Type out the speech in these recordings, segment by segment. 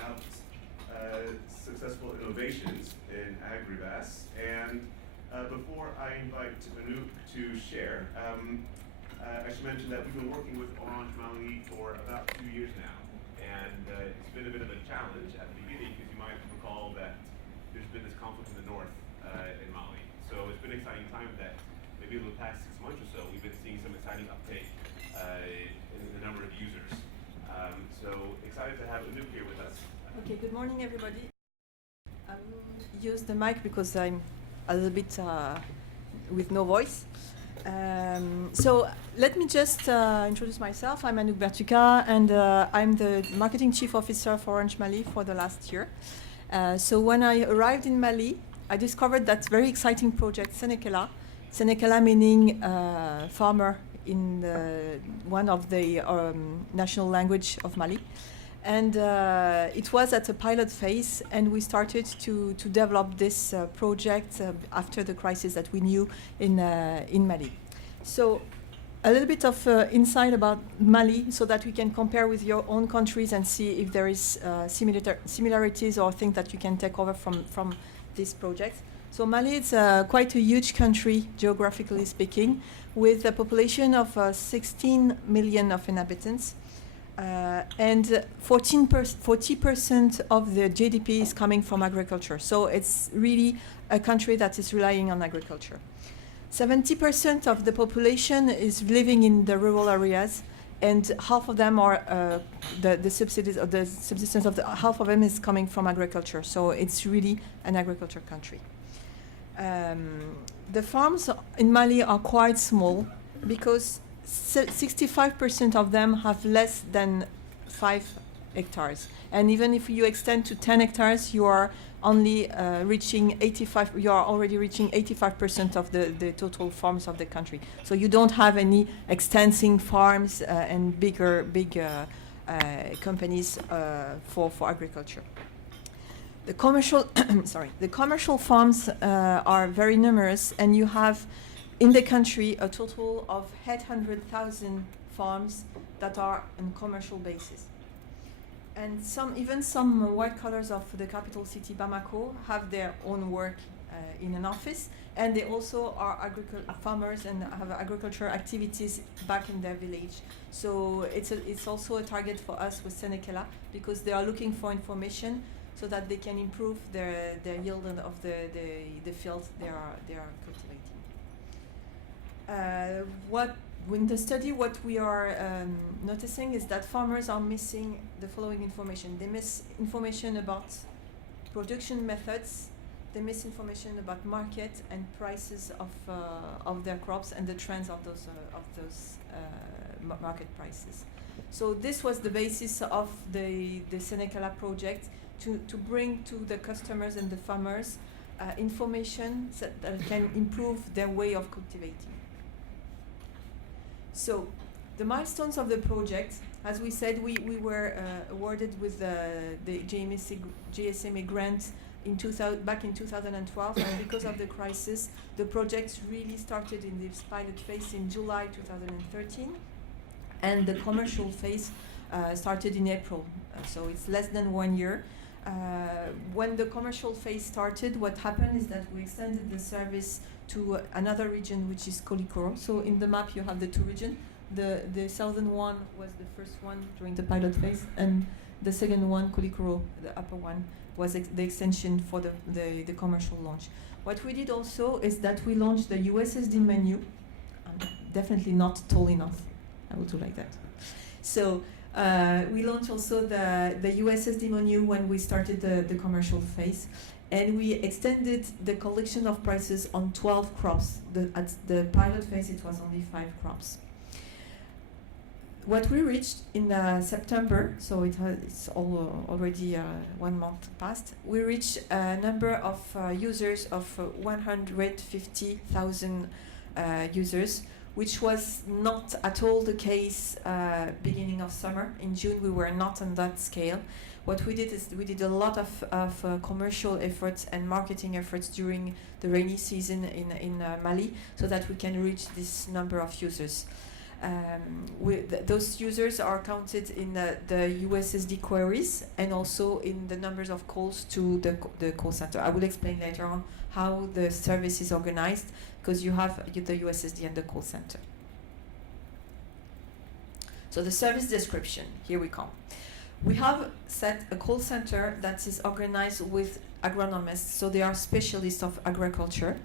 out successful innovations in Agri VAS. And before I invite Anouk to share, I should mention that we've been working with Orange Mali for about 2 years now. And it's been a bit of a challenge at the beginning, because you might recall that there's been this conflict in the north in Mali. So it's been an exciting time that maybe over the past 6 months or so, we've been seeing some exciting uptake in the number of users. So excited to have Anouk here with us. Okay, good morning, everybody. I will use the mic because I'm a little bit with no voice. So let me just introduce myself. I'm Anouk Bertucat, and I'm the Marketing Chief Officer for Orange Mali for the last year. So when I arrived in Mali, I discovered that very exciting project, Sènèkèla. Sènèkèla meaning farmer in one of the national language of Mali. And it was at a pilot phase, and we started to develop this project after the crisis that we knew in Mali. So a little bit of insight about Mali so that we can compare with your own countries and see if there is similarities or things that you can take over from this project. So Mali is quite a huge country, geographically speaking, with a population of 16 million of inhabitants. And 40% of the GDP is coming from agriculture. So it's really a country that is relying on agriculture. 70% of the population is living in the rural areas, and half of them are the subsidies, or the subsistence of half of them is coming from agriculture. So it's really an agriculture country. The farms in Mali are quite small because 65% of them have less than 5 hectares. And even if you extend to 10 hectares, you are only reaching 85, you are already reaching 85% of the total farms of the country. So you don't have any extensive farms and big companies for agriculture. The commercial, the commercial farms are very numerous, and you have in the country a total of 800,000 farms that are on commercial basis. And even some white collars of the capital city, Bamako, have their own work in an office, and they also are farmers and have agricultural activities back in their village. So it's also a target for us with Sènèkèla, because they are looking for information so that they can improve their yield of the fields they are cultivating. In the study, what we are noticing is that farmers are missing the following information. They miss information about production methods, they miss information about market and prices of their crops and the trends of those market prices. So this was the basis of the Sènèkèla project, to bring to the customers and the farmers information that can improve their way of cultivating. So the milestones of the project, as we said, we were awarded with the GSMA grant back in 2012, and because of the crisis, the project really started in this pilot phase in July 2013, and the commercial phase started in April, so it's less than 1 year. When the commercial phase started, what happened is that we extended the service to another region, which is Kolikoro. So in the map you have the 2 regions. The southern one was the first one during the pilot phase, and the second one, Kolikoro, the upper one, was the extension for the commercial launch. What we did also is that we launched the USSD menu. I'm definitely not tall enough. I will do like that. So we launched also the USSD menu when we started the commercial phase, and we extended the collection of prices on 12 crops. At the pilot phase, it was only 5 crops. What we reached in September, so it's already 1 month past, we reached a number of users of 150,000 users, which was not at all the case beginning of summer. In June, we were not on that scale. What we did is we did a lot of commercial efforts and marketing efforts during the rainy season in Mali, so that we can reach this number of users. Those users are counted in the USSD queries and also in the numbers of calls to the call center. I will explain later on how the service is organized, because you have the USSD and the call center. So the service description, here we come. We have set a call center that is organized with agronomists, so they are specialists of agriculture,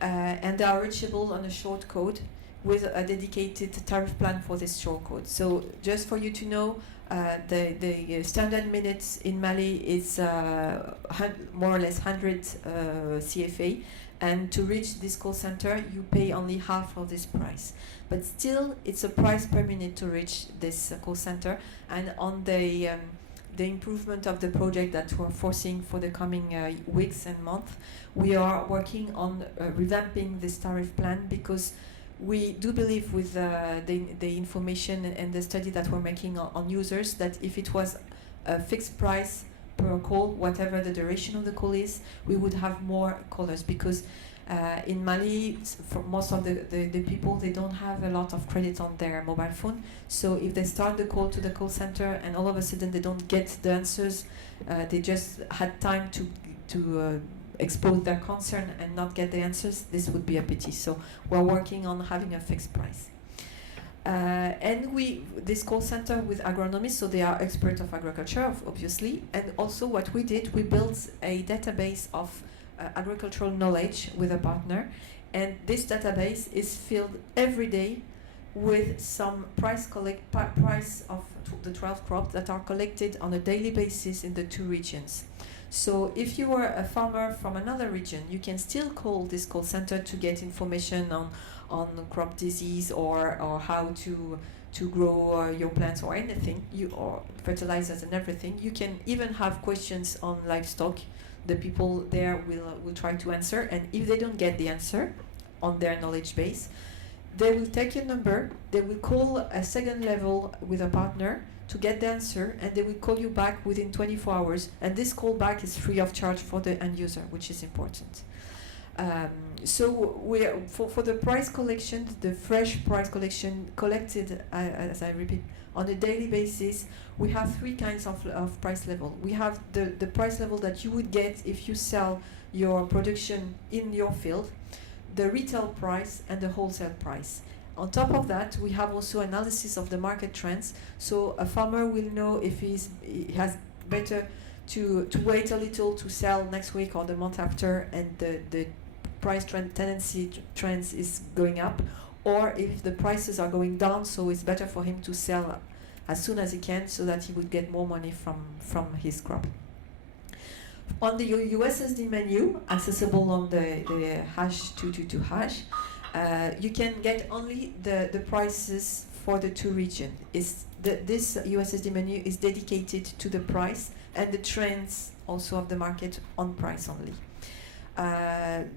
and they are reachable on a short code with a dedicated tariff plan for this short code. So just for you to know, the standard minutes in Mali is more or less 100 CFA, and to reach this call center you pay only half of this price. But still, it's a price per minute to reach this call center, and on the improvement of the project that we're foreseeing for the coming weeks and months, we are working on revamping this tariff plan, because we do believe with the information and the study that we're making on users, that if it was a fixed price per call, whatever the duration of the call is, we would have more callers, because in Mali, for most of the people, they don't have a lot of credit on their mobile phone. So if they start the call to the call center and all of a sudden they don't get the answers, they just had time to expose their concern and not get the answers, this would be a pity. So we're working on having a fixed price. And this call center with agronomists, so they are experts of agriculture, obviously. And also what we did, we built a database of agricultural knowledge with a partner. And this database is filled every day with some price of the 12 crops that are collected on a daily basis in the two regions. So if you are a farmer from another region, you can still call this call center to get information on crop disease or how to grow your plants or anything, or fertilizers and everything. You can even have questions on livestock. The people there will try to answer, and if they don't get the answer on their knowledge base, they will take your number, they will call a second level with a partner to get the answer, and they will call you back within 24 hours, and this call back is free of charge for the end user, which is important. So for the price collection, the fresh price collection collected, as I repeat, on a daily basis, we have three kinds of price level. We have the price level that you would get if you sell your production in your field, the retail price, and the wholesale price. On top of that, we have also analysis of the market trends. So a farmer will know if he has better to wait a little to sell next week or the month after, and the price tendency trends is going up, or if the prices are going down, so it's better for him to sell as soon as he can, so that he would get more money from his crop. On the USSD menu, accessible on the #222 hash, you can get only the prices for the two regions. This USSD menu is dedicated to the price and the trends also of the market on price only.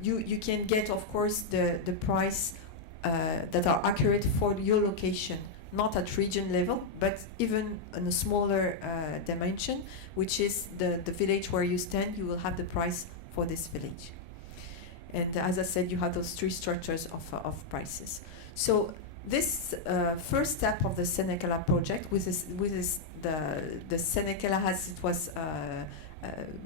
You can get, of course, the price that are accurate for your location, not at region level, but even in a smaller dimension, which is the village where you stand, you will have the price for this village. And as I said, you have those three structures of prices. So this first step of the Sènèkèla project, the Sènèkèla as it was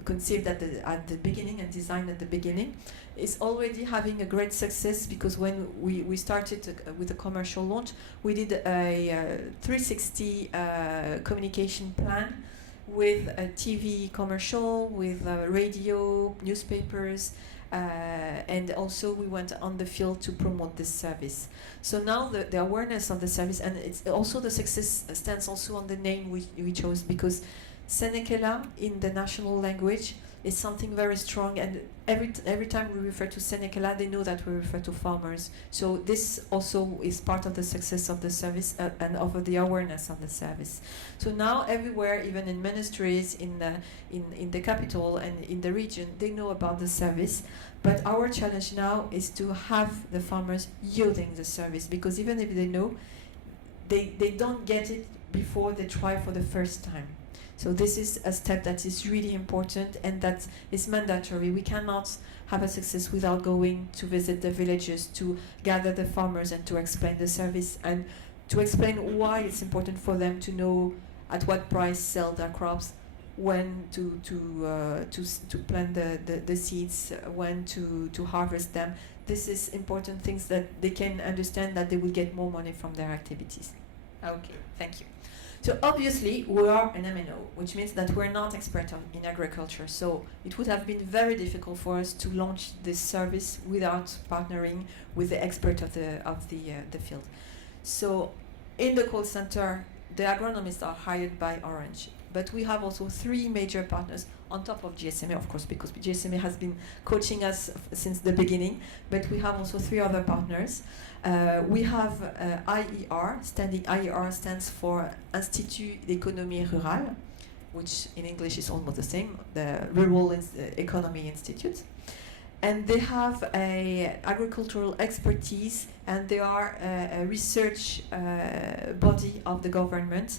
conceived at the beginning and designed at the beginning, is already having a great success, because when we started with the commercial launch, we did a 360 communication plan with a TV commercial, with radio, newspapers, and also we went on the field to promote this service. So now the awareness of the service, and it's also the success stands also on the name we chose, because Sènèkèla in the national language is something very strong, and every time we refer to Sènèkèla, they know that we refer to farmers. So this also is part of the success of the service and of the awareness of the service. So now everywhere, even in ministries, in the capital and in the region, they know about the service. But our challenge now is to have the farmers using the service, because even if they know, they don't get it before they try for the first time. So this is a step that is really important and that is mandatory. We cannot have a success without going to visit the villages, to gather the farmers and to explain the service. And to explain why it's important for them to know at what price sell their crops, when to plant the seeds, when to harvest them. This is important things that they can understand, that they will get more money from their activities. Okay, thank you. So obviously we are an MNO, which means that we're not expert in agriculture. So it would have been very difficult for us to launch this service without partnering with the expert of the field. So in the call center, the agronomists are hired by Orange, but we have also 3 major partners on top of GSMA, of course, because GSMA has been coaching us since the beginning, but we have also 3 other partners. We have IER, IER stands for Institut d'Économie Rurale, which in English is almost the same, the Rural Economy Institute. And they have a agricultural expertise, and they are a research body of the government,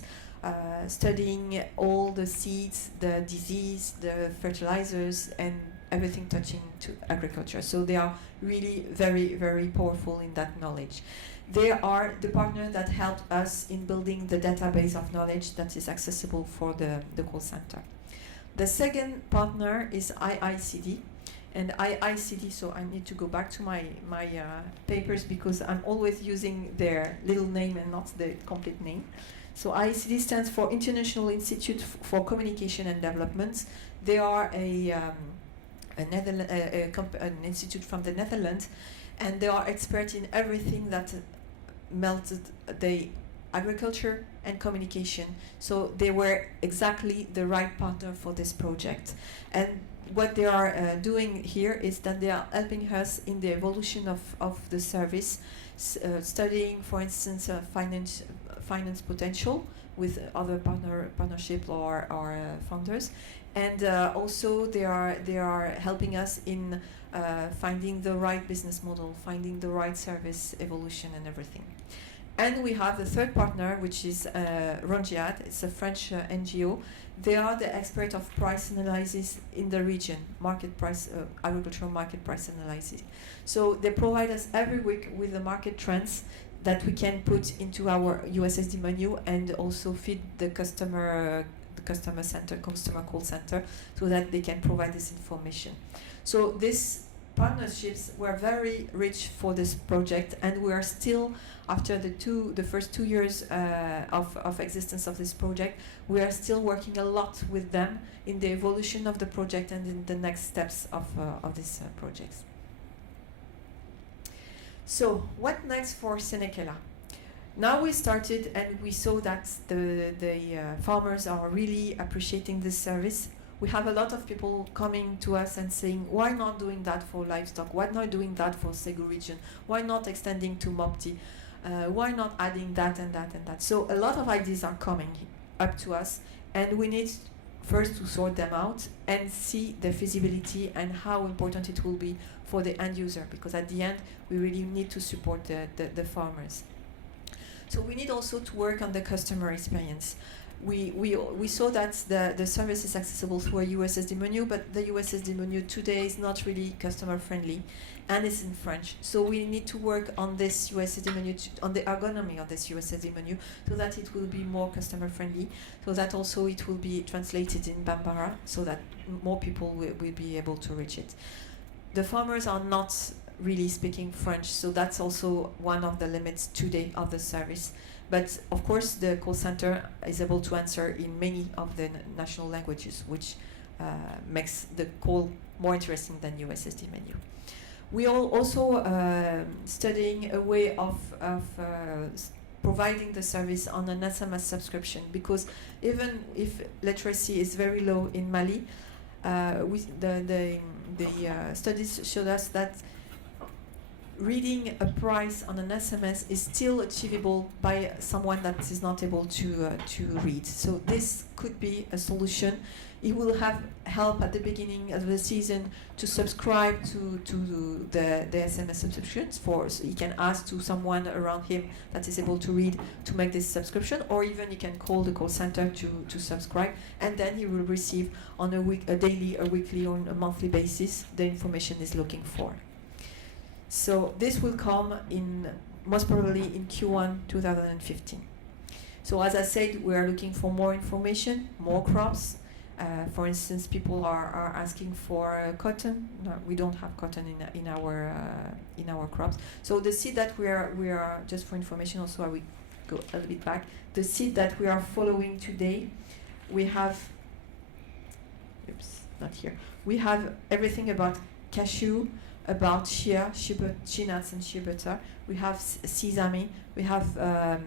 studying all the seeds, the disease, the fertilizers, and everything touching to agriculture. So they are really very, very powerful in that knowledge. They are the partner that helped us in building the database of knowledge that is accessible for the call center. The second partner is IICD. And IICD, so I need to go back to my papers because I'm always using their little name and not the complete name. So IICD stands for International Institute for Communication and Development. They are an institute from the Netherlands, and they are experts in everything that melted the agriculture and communication. So they were exactly the right partner for this project. And what they are doing here is that they are helping us in the evolution of the service, studying, for instance, finance potential with other partnership or funders, and also they are helping us in finding the right business model, finding the right service evolution and everything. And we have the third partner, which is Rongiat. It's a French NGO. They are the expert of price analysis in the region, market price, agricultural market price analysis. So they provide us every week with the market trends that we can put into our USSD menu, and also feed the customer call center, so that they can provide this information. So these partnerships were very rich for this project, and we are still, after the first 2 years of existence of this project, we are still working a lot with them in the evolution of the project and in the next steps of this project. So what next for Sènèkèla? Now we started and we saw that the farmers are really appreciating this service. We have a lot of people coming to us and saying, why not doing that for livestock? Why not doing that for Ségou region? Why not extending to Mopti? Why not adding that and that and that? So a lot of ideas are coming up to us, and we need first to sort them out and see the feasibility and how important it will be for the end user, because at the end we really need to support the farmers. So we need also to work on the customer experience. We saw that the service is accessible through a USSD menu, but the USSD menu today is not really customer friendly, and it's in French. So we need to work on this USSD menu, on the ergonomy of this USSD menu, so that it will be more customer friendly, so that also it will be translated in Bambara, so that more people will be able to reach it. The farmers are not really speaking French, so that's also one of the limits today of the service. But of course, the call center is able to answer in many of the national languages, which makes the call more interesting than USSD menu. We are also studying a way of providing the service on an SMS subscription, because even if literacy is very low in Mali, the studies showed us that reading a price on an SMS is still achievable by someone that is not able to read. So this could be a solution. It will have help at the beginning of the season to subscribe to the SMS subscriptions, so he can ask to someone around him that is able to read to make this subscription, or even he can call the call center to subscribe, and then he will receive on a daily, a weekly, or a monthly basis the information he's looking for. So this will come in most probably in Q1 2015. So as I said, we are looking for more information, more crops. For instance, people are asking for cotton. No, we don't have cotton in our crops. So the seed that we are just for information. Also, I will go a little bit back. The seed that we are following today, we have. Oops, not here. We have everything about cashew, about shea nuts and shea butter. We have sesame. We have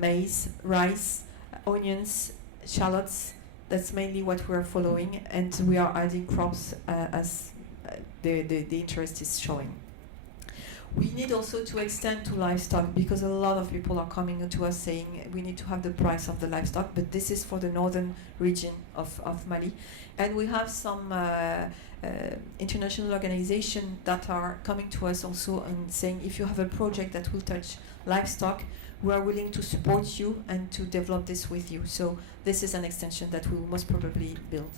maize, rice, onions, shallots. That's mainly what we're following, and we are adding crops as the interest is showing. We need also to extend to livestock, because a lot of people are coming to us saying we need to have the price of the livestock, but this is for the northern region of Mali. And we have some international organizations that are coming to us also and saying, if you have a project that will touch livestock, we are willing to support you and to develop this with you. So this is an extension that we will most probably build.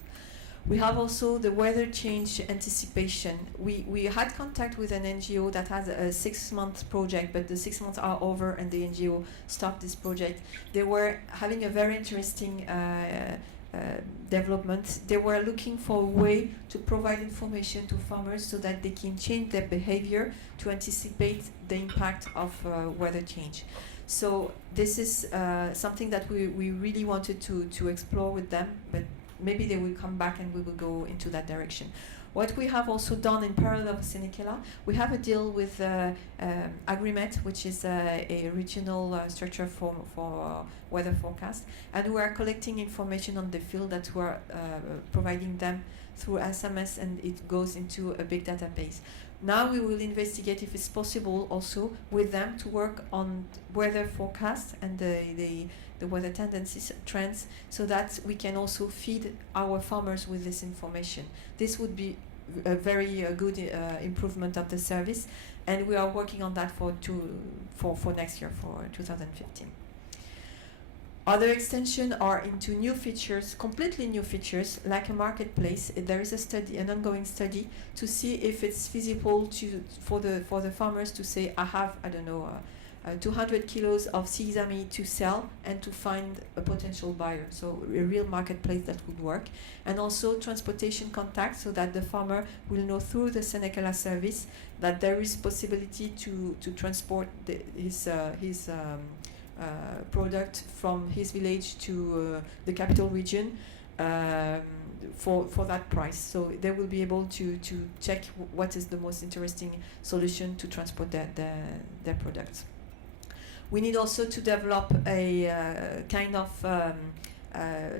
We have also the weather change anticipation. We had contact with an NGO that has a 6-month project, but the 6 months are over and the NGO stopped this project. They were having a very interesting development. They were looking for a way to provide information to farmers so that they can change their behavior to anticipate the impact of weather change. So this is something that we really wanted to explore with them, but maybe they will come back and we will go into that direction. What we have also done in parallel of Sènèkèla, we have a deal with AgriMet, which is a regional structure for weather forecast, and we are collecting information on the field that we are providing them through SMS, and it goes into a big database. Now we will investigate if it's possible also with them to work on weather forecast and the weather tendencies, trends, so that we can also feed our farmers with this information. This would be a very good improvement of the service, and we are working on that for next year, for 2015. Other extensions are into new features, completely new features, like a marketplace. There is a study, an ongoing study, to see if it's feasible for the farmers to say, I have, 200 kilos of sesame to sell, and to find a potential buyer. So a real marketplace that would work. And also transportation contact, so that the farmer will know through the Sènèkèla service that there is possibility to transport his product from his village to the capital region for that price. So they will be able to check what is the most interesting solution to transport their products. We need also to develop a kind of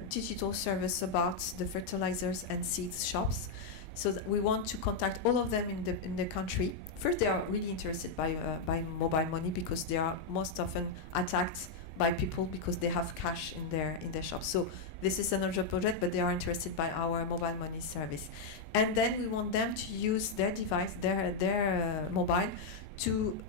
digital service about the fertilizers and seeds shops. So that we want to contact all of them in the country. First, they are really interested by mobile money, because they are most often attacked by people because they have cash in their shops. So this is another project, but they are interested by our mobile money service. And then we want them to use their device, their mobile, to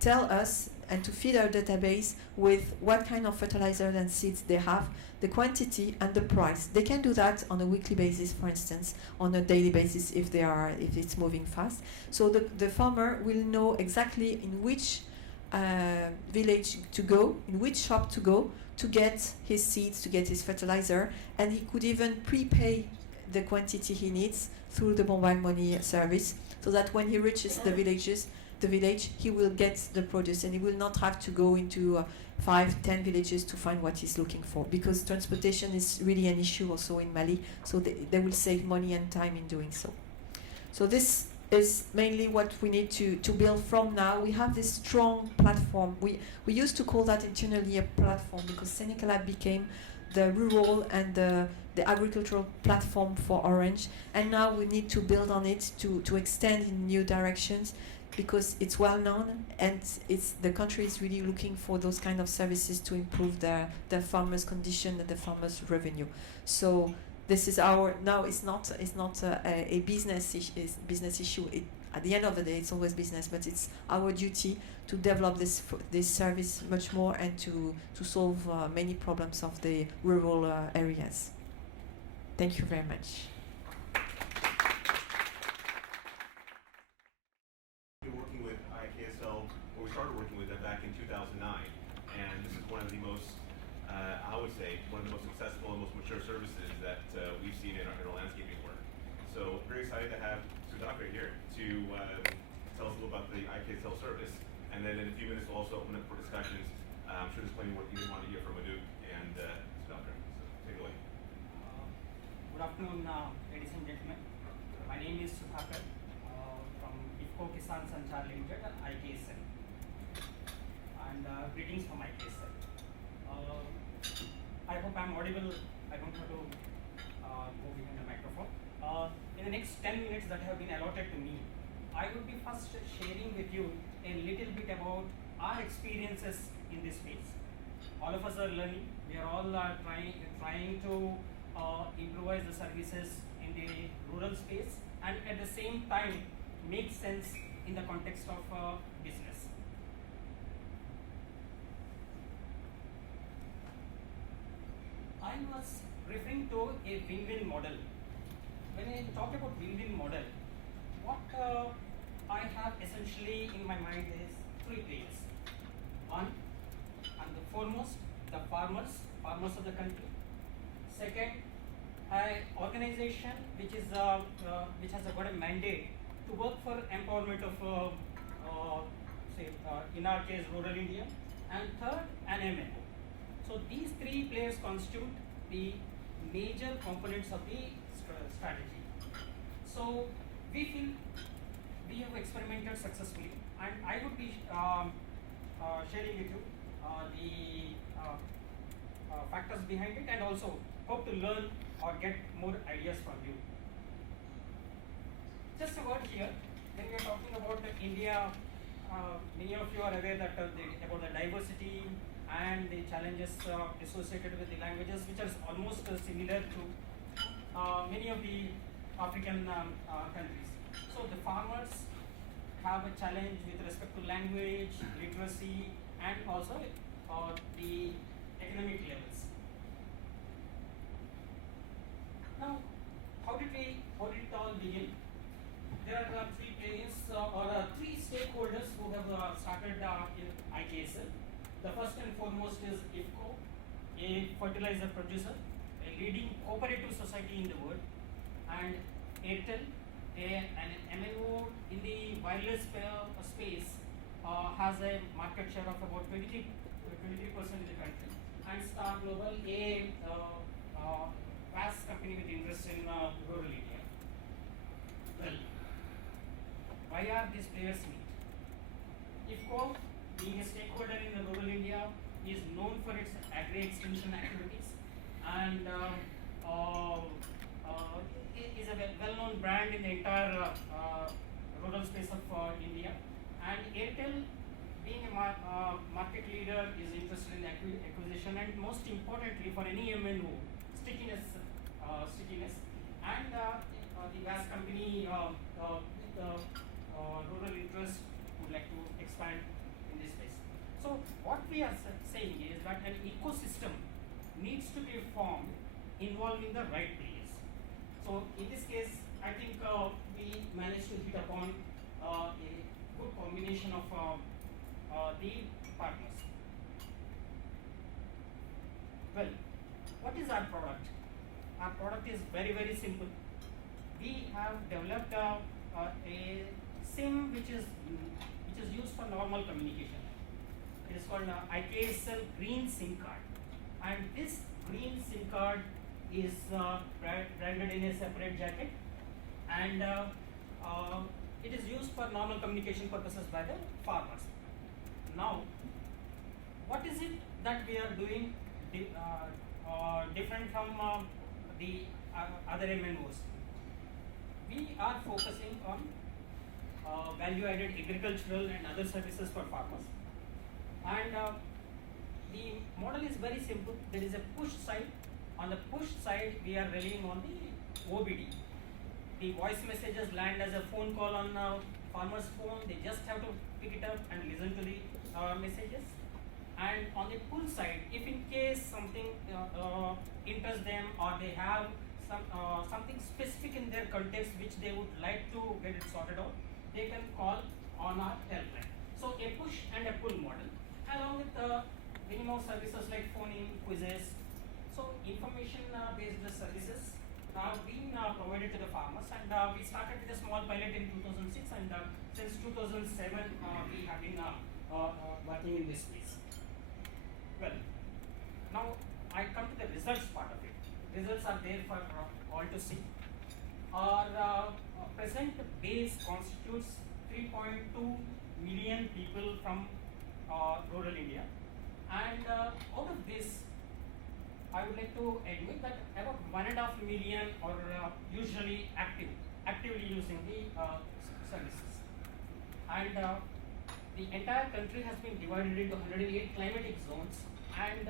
tell us and to feed our database with what kind of fertilizer and seeds they have, the quantity and the price. They can do that on a weekly basis, for instance, on a daily basis if it's moving fast. So the farmer will know exactly in which village to go, in which shop to go to get his seeds, to get his fertilizer, and he could even prepay the quantity he needs through the mobile money service, so that when he reaches the village, he will get the produce, and he will not have to go into 5-10 villages to find what he's looking for, because transportation is really an issue also in Mali, so they will save money and time in doing so. So this is mainly what we need to build from now. We have this strong platform. We used to call that internally a platform, because Sènèkèla became the rural and the agricultural platform for Orange, and now we need to build on it to extend in new directions, because it's well known, and the country is really looking for those kind of services to improve their farmers' condition and the farmers' revenue. So this is it's not a business issue. At the end of the day, it's always business, but it's our duty to develop this service much more, and to solve many problems of the rural areas. Thank you very much. You're working with IKSL, or started working with them back in 2009, and this is one of the most, I would say, one of the most successful and most mature services that we've seen in our landscaping work. So very excited to have Sudhakar here to tell us a little about the IKSL service, and then in a few minutes we'll also open up for discussions. I'm sure there's plenty more you want to hear from Anouk and Sudhakar. So take it away. Good afternoon, ladies and gentlemen. My name is Sudhakar from IFFCO Kisan Sanchar Limited and IKSL. And greetings from IKSL. I hope I'm audible. I don't have to go behind the microphone. In the next 10 minutes that have been allotted to me, I would be first sharing with you a little bit about our experiences in this space. All of us are learning. We are all trying to improvise the services in the rural space and at the same time make sense in the context of business. I was referring to a win-win model. When I talk about win-win model, what I have essentially in my mind is three players. One, and the foremost, the farmers of the country. Second, an organization which has got a mandate to work for empowerment of, in our case, rural India. And third, an MNO. So these three players constitute the major components of the strategy. So we feel we have experimented successfully, and I would be sharing with you the factors behind it, and also hope to learn or get more ideas from you. Just a word here, when we are talking about India, many of you are aware that about the diversity and the challenges associated with the languages, which are almost similar to many of the African countries. So the farmers have a challenge with respect to language, literacy, and also the economic levels. Now, how did it all begin? There are three players or three stakeholders who have started in IKSL. The first and foremost is IFFCO, a fertilizer producer, a leading cooperative society in the world, and Airtel, an MNO in the wireless space, has a market share of about 23% in the country, and Star Global, a vast company with interest in rural India. Well, why are these players meet? IFFCO, being a stakeholder in the rural India, is known for its agri extension activities and is a well-known brand in the entire rural space of India. And Airtel, being a market leader, is interested in acquisition and most importantly for any MNO, stickiness, and the VAS company with rural interest would like to expand in this space. So what we are saying is that an ecosystem needs to be formed involving the right players. So in this case, I think we managed to hit upon a good combination of the partners. Well, what is our product? Our product is very, very simple. We have developed a SIM which is used for normal communication. It is called IKSL Green SIM card, and this green SIM card is branded in a separate jacket, and it is used for normal communication purposes by the farmers. Now, what is it that we are doing different from the other MNOs? We are focusing on value-added agricultural and other services for farmers. And the model is very simple. There is a push side. On the push side, we are relying on the OBD. The voice messages land as a phone call on farmer's phone. They just have to pick it up and listen to the messages. And on the pull side, if in case something interests them or they have something specific in their context which they would like to get it sorted out, they can call on our helpline. So a push and a pull model, along with many more services like phone-in, quizzes. So information-based services have been provided to the farmers, and we started with a small pilot in 2006, and since 2007 we have been working in this space. Well, now I come to the results part of it. Results are there for all to see. Our present base constitutes 3.2 million people from rural India, and out of this, I would like to admit that about 1.5 million are usually actively using the services, and the entire country has been divided into 108 climatic zones, and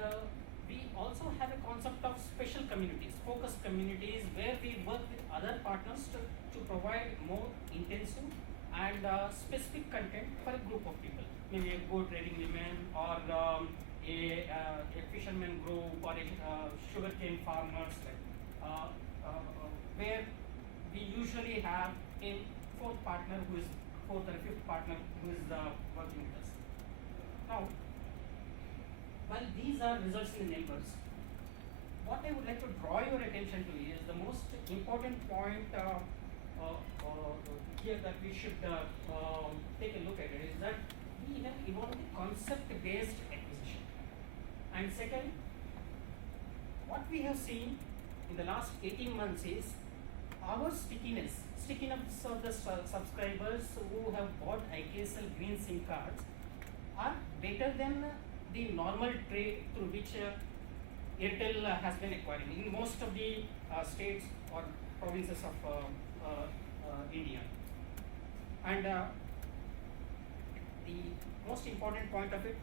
we also have a concept of special communities, focus communities, where we work with other partners to provide more intensive and specific content for a group of people, maybe a goat rearing women, or a fisherman group, or a sugarcane farmers, where we usually have a fourth or fifth partner who is working with us. Now, while these are results in the numbers, what I would like to draw your attention to is the most important point here that we should take a look at it is that we have evolved a concept-based acquisition. And second, what we have seen in the last 18 months is our stickiness of the subscribers who have bought IKSL green SIM cards are better than the normal trade through which Airtel has been acquiring in most of the states or provinces of India. And the most important point of it,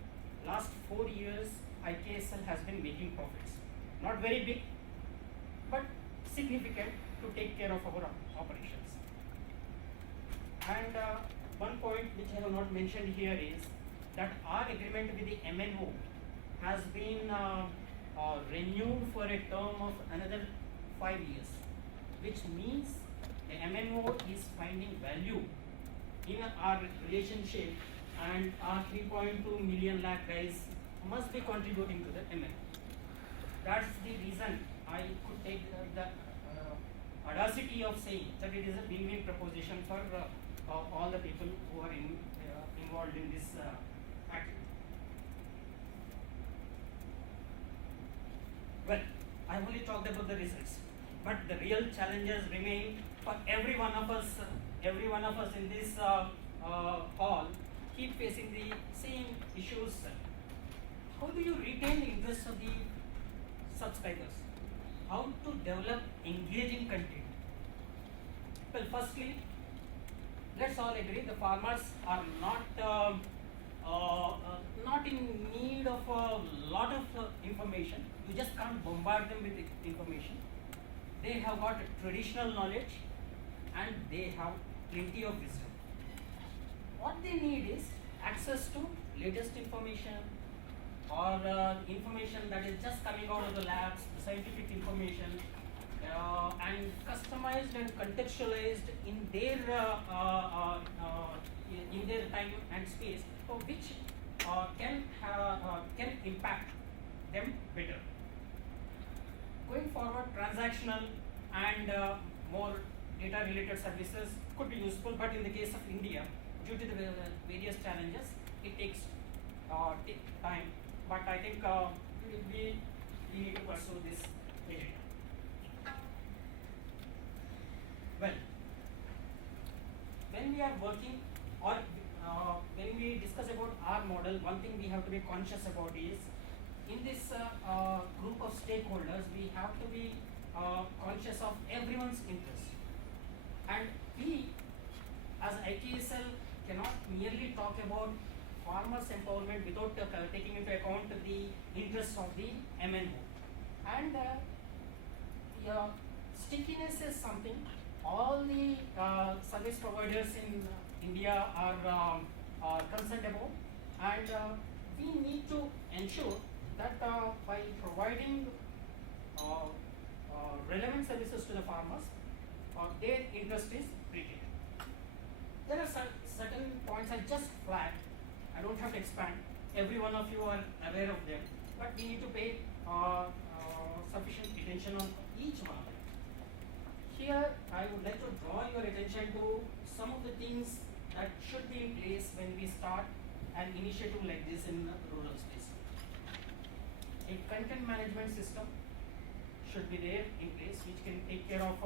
last 4 years IKSL has been making profits. Not very big, but significant to take care of our operations. And one point which I have not mentioned here is that our agreement with the MNO has been renewed for a term of another 5 years, which means the MNO is finding value in our relationship, and our 3.2 million lakh guys must be contributing to the MNO. That's the reason I could take the audacity of saying that it is a win-win proposition for all the people who are involved in this activity. Well, I only talked about the results, but the real challenges remain for every one of us. Every one of us in this hall keep facing the same issues. How do you retain the interest of the subscribers? How to develop engaging content? Well, firstly, let's all agree the farmers are not in need of a lot of information. You just can't bombard them with information. They have got traditional knowledge and they have plenty of wisdom. What they need is access to latest information, or information that is just coming out of the labs, scientific information, and customized and contextualized in their time and space, for which can impact them better. Going forward, transactional and more data-related services could be useful, but in the case of India, due to the various challenges, it takes time. But I think we need to pursue this agenda. Well, when we are working, or when we discuss about our model, one thing we have to be conscious about is, in this group of stakeholders, we have to be conscious of everyone's interest. And we, as IKSL, cannot merely talk about farmers' empowerment without taking into account the interests of the MNO. And stickiness is something all the service providers in India are concerned about, and we need to ensure that by providing relevant services to the farmers, their interest is retained. There are certain points I just flagged I don't have to expand. Every one of you are aware of them, but we need to pay sufficient attention on each one of them. Here, I would like to draw your attention to some of the things that should be in place when we start an initiative like this in rural space. A content management system should be there in place, which can take care of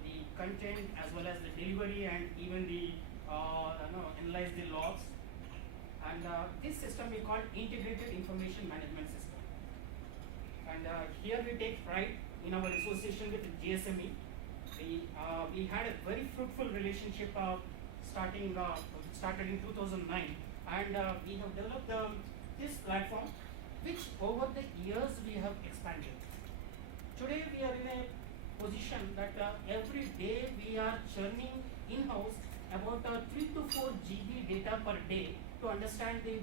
the content as well as the delivery and even the analyze the logs. And this system we call Integrated Information Management System. And here we take pride in our association with GSME. We had a very fruitful relationship started in 2009, and we have developed this platform, which over the years we have expanded. Today we are in a position that every day we are churning in-house about 3 to 4 GB data per day to understand the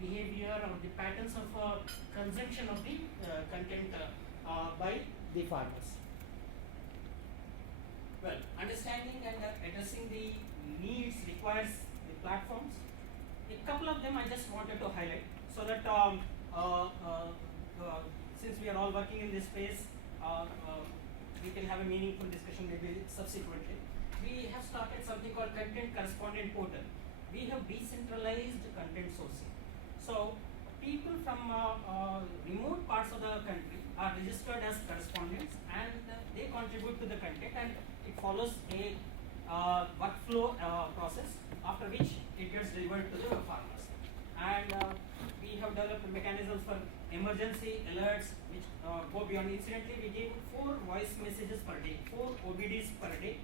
behavior or the patterns of consumption of the content by the farmers. Well, understanding and addressing the needs requires the platforms. A couple of them I just wanted to highlight so that since we are all working in this space, we can have a meaningful discussion maybe subsequently. We have started something called Content Correspondent Portal. We have decentralized content sourcing. So people from remote parts of the country are registered as correspondents, and they contribute to the content, and it follows a workflow process, after which it gets delivered to the farmers. And we have developed mechanisms for emergency alerts, which go beyond. Incidentally, we gave 4 voice messages per day, 4 OBDs per day.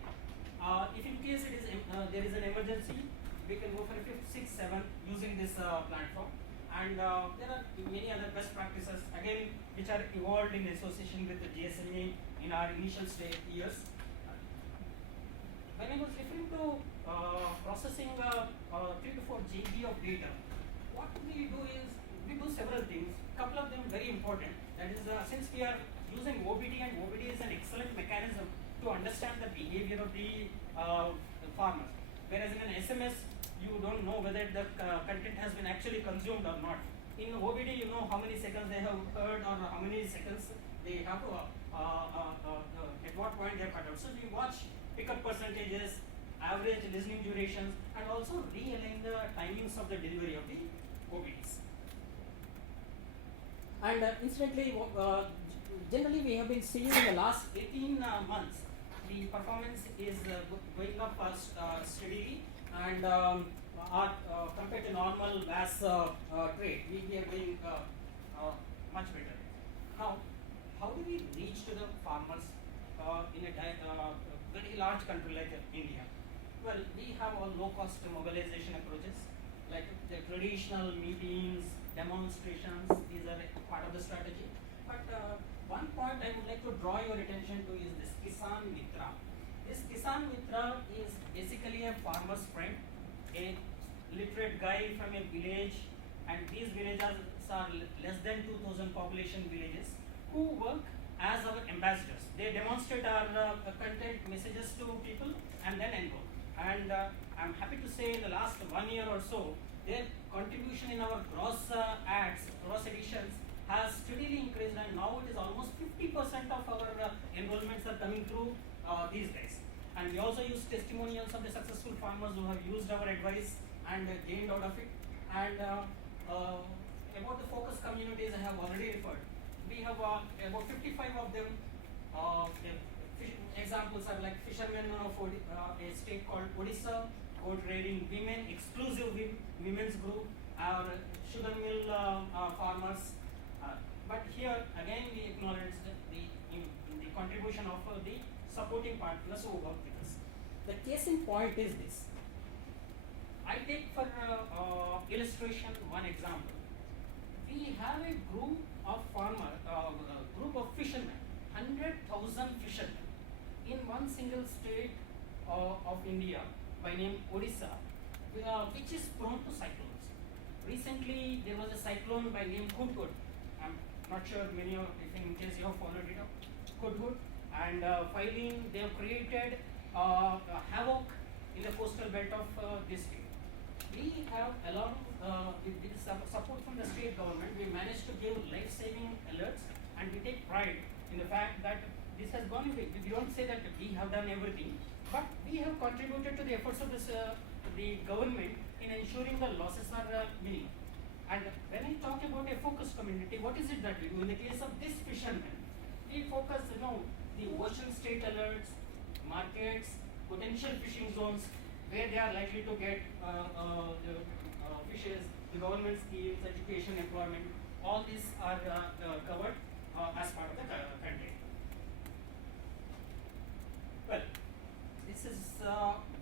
If in case it is there is an emergency, we can go for a 5th, 6th, 7th using this platform. And there are many other best practices, again, which are evolved in association with the GSME in our initial years. When I was referring to processing 3 to 4 GB of data, what we do is we do several things. Couple of them very important. That is, since we are using OBD, and OBD is an excellent mechanism to understand the behavior of the farmers. Whereas in an SMS, you don't know whether the content has been actually consumed or not. In OBD, you know how many seconds they have heard or how many seconds they have at what point they have cut out. So we watch pickup percentages, average listening durations, and also realign the timings of the delivery of the OBDs. And incidentally, generally we have been seeing in the last 18 months, the performance is going up steadily, and compared to normal VAS trade, we are doing much better. Now, how do we reach to the farmers in a very large country like India? Well, we have all low-cost mobilization approaches, like the traditional meetings, demonstrations. These are part of the strategy. But one point I would like to draw your attention to is this Kisan Mitra. This Kisan Mitra is basically a farmer's friend, a literate guy from a village, and these villages are less than 2,000 population villages who work as our ambassadors. They demonstrate our content messages to people and then enroll. And I'm happy to say in the last 1 year or so, their contribution in our gross additions has steadily increased, and now it is almost 50% of our enrollments are coming through these days. And we also use testimonials of the successful farmers who have used our advice and gained out of it. And about the focus communities I have already referred. We have about 55 of them. Examples are like fishermen of a state called Odisha, goat rearing women, exclusive women's group, our sugar mill farmers. But here again we acknowledge the contribution of the supporting partners who work with us. The case in point is this. I take for illustration one example. We have a group of group of fishermen, 100,000 fishermen in one single state of India by name Odisha, which is prone to cyclones. Recently, there was a cyclone by name Hudhud. I'm not sure many of, if in case you have followed it up, Hudhud, and they have created havoc in the coastal belt of this state. we have along with support from the state government, we managed to give life-saving alerts, and we take pride in the fact that this has gone. We don't say that we have done everything, but we have contributed to the efforts of the government in ensuring the losses are minimal. And when I talk about a focused community, what is it that we do? In the case of this fisherman, we focus, the ocean state alerts, markets, potential fishing zones, where they are likely to get the fishes, the government schemes, education, employment, all these are covered as part of the content. Well, this is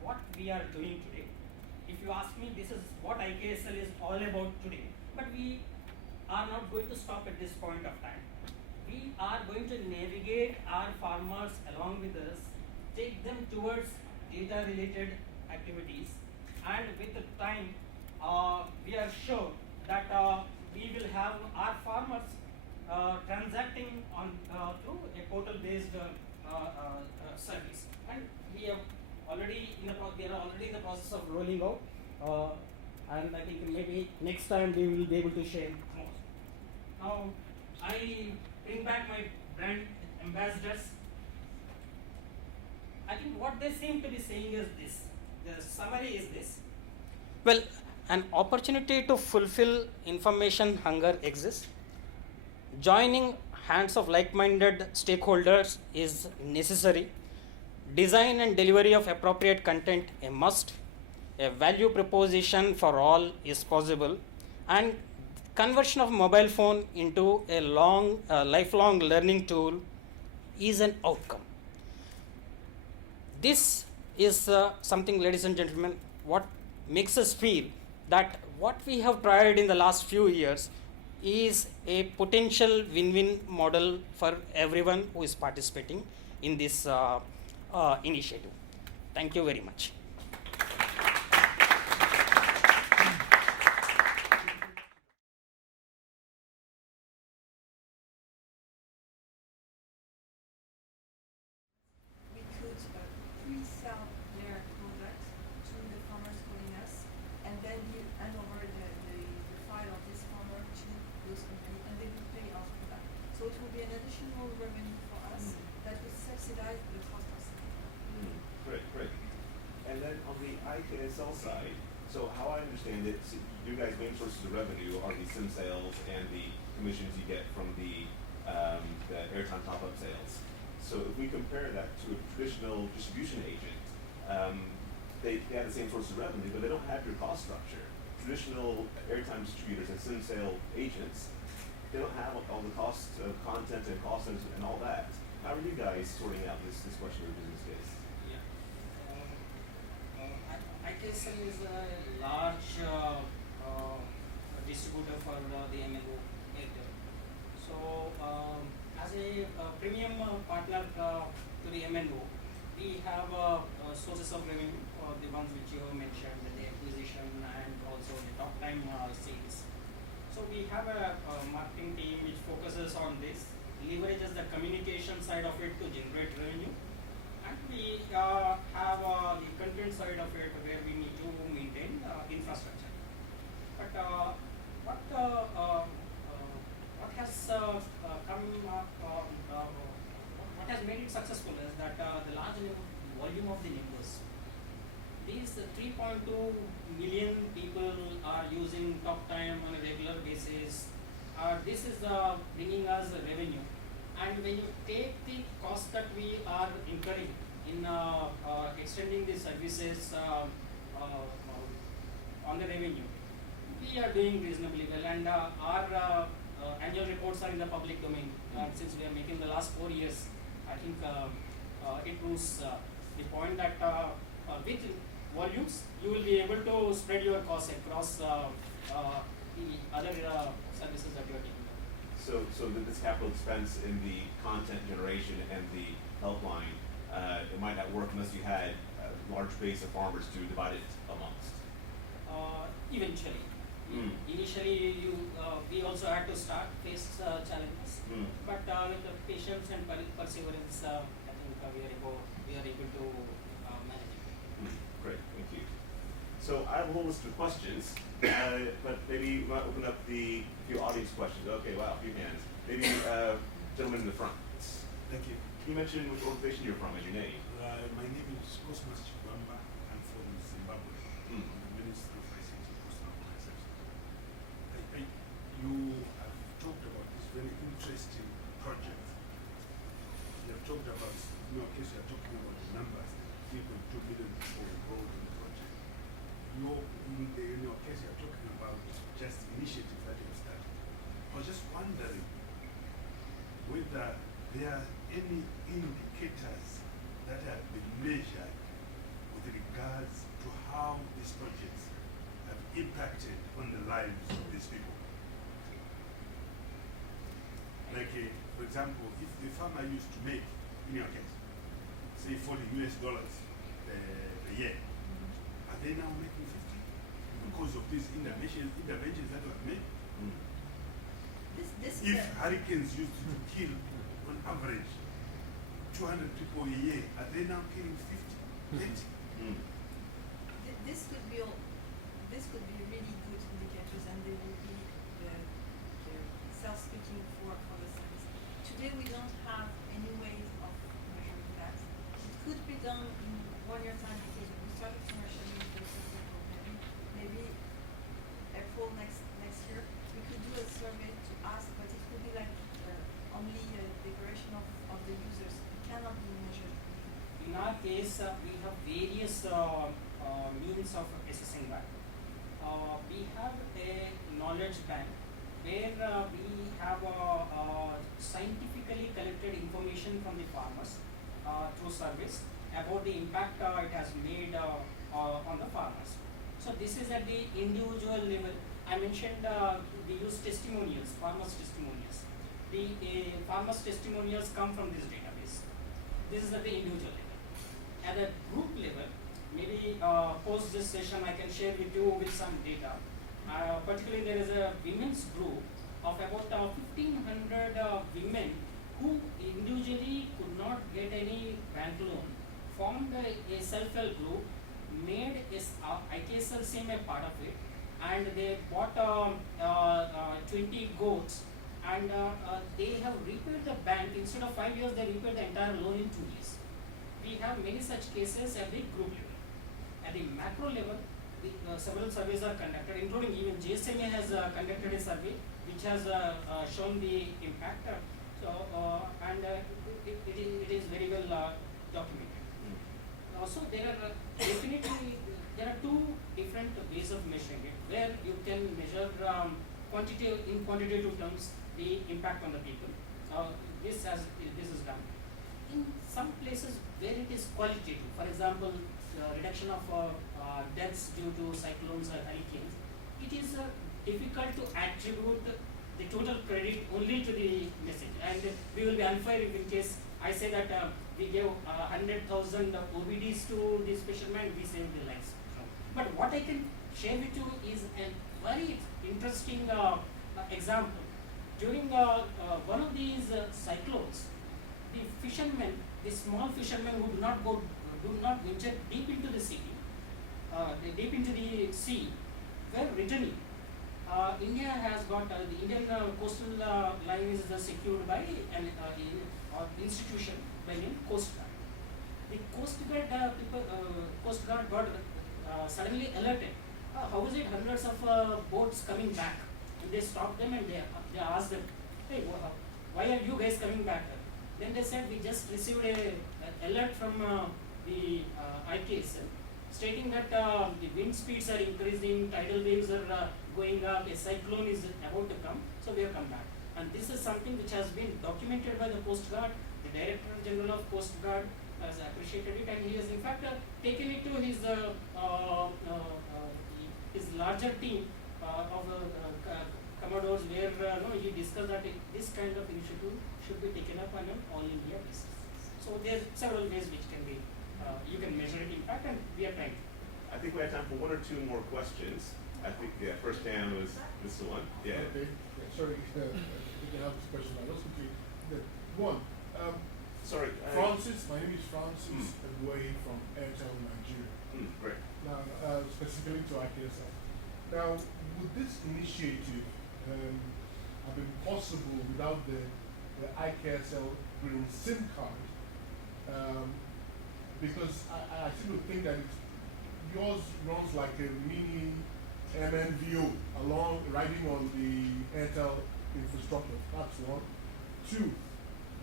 what we are doing today. If you ask me, this is what IKSL is all about today. But we are not going to stop at this point of time. We are going to navigate our farmers along with us, take them towards data-related activities, and with the time, we are sure that we will have our farmers transacting on through a portal-based service, and we are already in the process of rolling out, and I think maybe next time we will be able to share more. Now, I bring back my brand ambassadors. I think what they seem to be saying is this. The summary is this. Well, an opportunity to fulfill information hunger exists. Joining hands of like-minded stakeholders is necessary. Design and delivery of appropriate content a must. A value proposition for all is possible, and conversion of mobile phone into a lifelong learning tool is an outcome. This is something, ladies and gentlemen, what makes us feel that what we have tried in the last few years is a potential win-win model for everyone who is participating in this initiative. Thank you very much. We could pre-sell their product to the farmers calling us, and then you hand over the file of this farmer to those companies, and they will pay us for that. So it will be an additional revenue for us that will subsidize the cost of selling. Great. And then on the IKSL side, so how I understand it, so you guys' main sources of revenue are the SIM sales and the commissions you get from the airtime top-up sales. So if we compare that to a traditional distribution agent, they have the same source of revenue, but they don't have your cost structure. Traditional airtime distributors and SIM sale agents, they don't have all the costs of content and costs and all that. How are you guys sorting out this question of business case? IKSL is a large distributor for the MNO area. So, as a premium partner to the MNO, we have sources of revenue, the ones which you have mentioned, the acquisition and also the top time sales. So we have a marketing team which focuses on this, leverages the communication side of it to generate revenue, and we have the content side of it where we need to maintain infrastructure. But what has what has made it successful is that the large volume of the numbers. These 3.2 million people are using talk time on a regular basis. This is bringing us revenue. And when you take the cost that we are incurring in extending the services on the revenue, we are doing reasonably well. And our annual reports are in the public domain. Since we are making the last 4 years, I think it proves the point that with volumes, you will be able to spread your costs across the other services that you are taking. So this capital expense in the content generation and the helpline, it might not work unless you had a large base of farmers to divide it amongst. Eventually. Initially, we also had to face challenges, but with the patience and perseverance, I think we are able to manage it. Great, thank you. So I have a whole list of questions, but maybe we might open up the few audience questions. Okay, wow, a few hands. Maybe gentleman in the front. Thank you. Can you mention which organization you're from and your name? My name is Cosmas Chibamba. I'm from Zimbabwe. Mm. I'm the Minister of ICT Coastal Organization. You have talked about this very interesting project. You have talked about, in your case, you are talking about the numbers, 3.2 million people enrolled in the project. In your case, you are talking about just initiatives that you have started. I was just wondering whether there are any indicators that have been measured with regards to how these projects have impacted on the lives of these people. Like, for example, if the farmer used to make, in your case, say $40 a year, are they now making 50 because of these interventions that were made? Mm. If hurricanes used to kill, on average, 200 people a year, are they now killing 50, 80? Mm. This could be really good indicators, and they will be self-speaking for the service. Today we don't have any ways of measuring that. It could be done in 1 year time, because we started commercially in the maybe April next year. We could do a survey to ask, but it would be like only a declaration of the users. It cannot be measured. In our case, we have various means of assessing that. We have a knowledge bank where we have scientifically collected information from the farmers through surveys about the impact it has made on the farmers. So this is at the individual level. I mentioned we use testimonials, farmers' testimonials. The farmers' testimonials come from this database. This is at the individual level. At a group level, maybe post this session I can share with you with some data. Particularly there is a women's group of about 1,500 women who individually could not get any bank loan, formed a self-help group, made IKSL SIM a part of it, and they bought 20 goats, and they have repaid the bank. Instead of 5 years, they repaid the entire loan in 2 years. We have many such cases at the group level. At the macro level, several surveys are conducted, including even GSMA has conducted a survey which has shown the impact. It is very well documented. Also, there are definitely two different ways of measuring it, where you can measure in quantitative terms the impact on the people. This is done. In some places where it is qualitative, for example, reduction of deaths due to cyclones or hurricanes, it is difficult to attribute the total credit only to the message, and we will be unfair if in case I say that we gave 100,000 OBDs to these fishermen, we saved their lives. But what I can share with you is a very interesting example. During one of these cyclones, the fishermen, the small fishermen who do not venture deep into the city, deep into the sea, were returning. India has got the Indian coastal line is secured by an institution by name Coast Guard. The Coast Guard got suddenly alerted. How is it hundreds of boats coming back? And they stopped them and they asked them, hey, why are you guys coming back? Then they said, we just received an alert from the IKSL stating that the wind speeds are increasing, tidal waves are going up, a cyclone is about to come, so we have come back. And this is something which has been documented by the Coast Guard. The Director General of Coast Guard has appreciated it, and he has in fact taken it to his larger team of commodores, where he discussed that this kind of initiative should be taken up on an all-India basis. So there are several ways which can be you can measure it impact, and we are trying. I think we have time for one or two more questions. I think first hand was this one. Yeah. Okay. Yeah, sorry, you can have this question. I was quickly. One. Sorry. Francis. My name is Francis Away from Airtel Nigeria. Great. Now, specifically specifically to IKSL. Now, would this initiative have been possible without the IKSL green SIM card? Because I seem to think that yours runs like a mini MNVO along riding on the Airtel infrastructure. That's one. Two,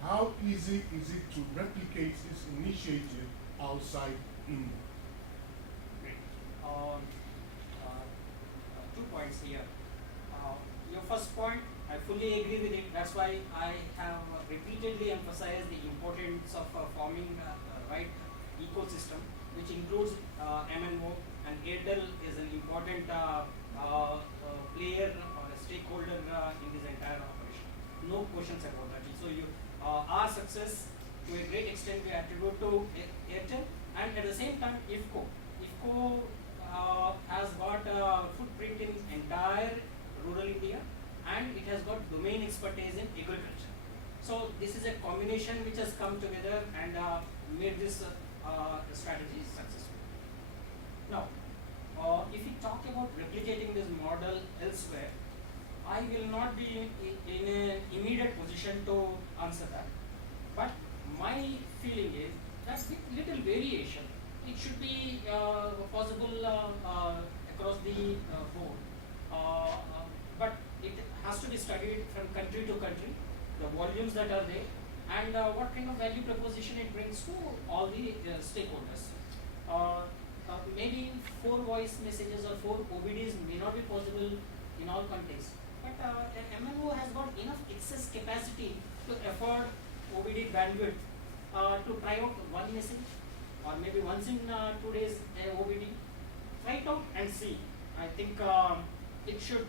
how easy is it to replicate this initiative outside India? Great. 2 points here. Your first point, I fully agree with it. That's why I have repeatedly emphasized the importance of forming right ecosystem, which includes MNO, and Airtel is an important player or a stakeholder in this entire operation. No questions about that. So our success to a great extent we attribute to Airtel, and at the same time IFFCO. IFFCO has got a footprint in entire rural India, and it has got domain expertise in agriculture. So this is a combination which has come together and made this strategy successful. Now, if we talk about replicating this model elsewhere, I will not be in an immediate position to answer that. But my feeling is that with little variation, it should be possible across the board. But it has to be studied from country to country, the volumes that are there, and what kind of value proposition it brings to all the stakeholders. Maybe 4 voice messages or 4 OBDs may not be possible in all contexts, but an MNO has got enough excess capacity to afford OBD bandwidth to try out one message, or maybe once in 2 days OBD. Try it out and see. I think it should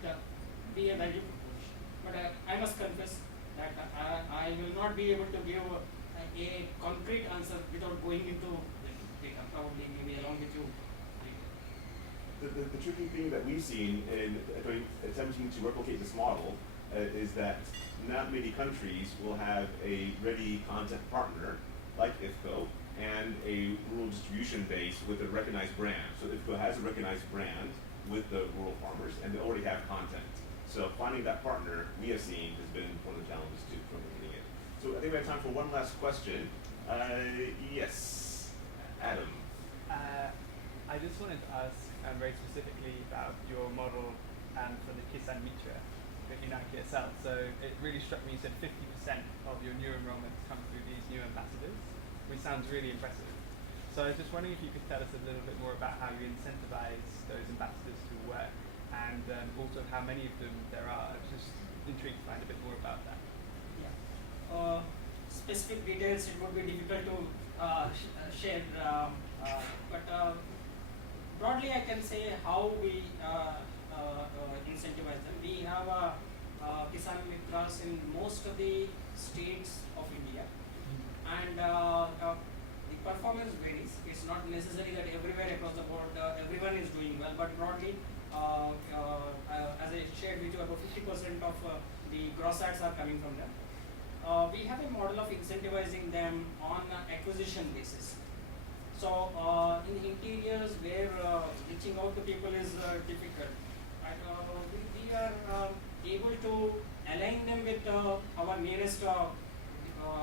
be a value proposition. But I must confess that I will not be able to give a concrete answer without going into the data, probably maybe along with you. The tricky thing that we've seen in attempting to replicate this model is that not many countries will have a ready content partner like IFFCO and a rural distribution base with a recognized brand. So IFFCO has a recognized brand with the rural farmers, and they already have content. So finding that partner, we have seen, has been one of the challenges too from the beginning. So I think we have time for one last question. Yes, Adam. I just wanted to ask very specifically about your model for the Kisan Mitra in IKSL. So it really struck me, you said 50% of your new enrollments come through these new ambassadors, which sounds really impressive. So I was just wondering if you could tell us a little bit more about how you incentivize those ambassadors to work, and also how many of them there are. I was just intrigued to find a bit more about that. Yeah. Specific details it would be difficult to share, but broadly I can say how we incentivize them. We have Kisan Mitras in most of the states of India, and the performance varies. It's not necessary that everywhere across the board everyone is doing well, but broadly, as I shared with you, about 50% of the gross ads are coming from them. We have a model of incentivizing them on acquisition basis. So in the interiors where reaching out to people is difficult, right? We are able to align them with our nearest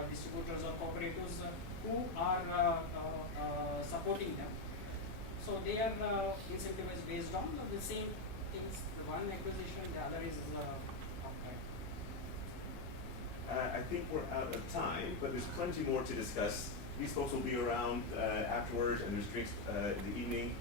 distributors or cooperatives who are supporting them. So they are incentivized based on the same things. The one acquisition, the other is uptake. I think we're out of time, but there's plenty more to discuss. These folks will be around afterwards, and there's drinks in the evening.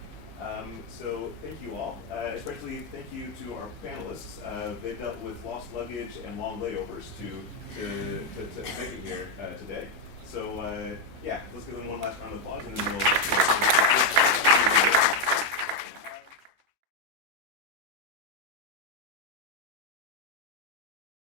So thank you all, especially thank you to our panelists. They dealt with lost luggage and long layovers to make it here today. So yeah, let's give them one last round of applause, and then we'll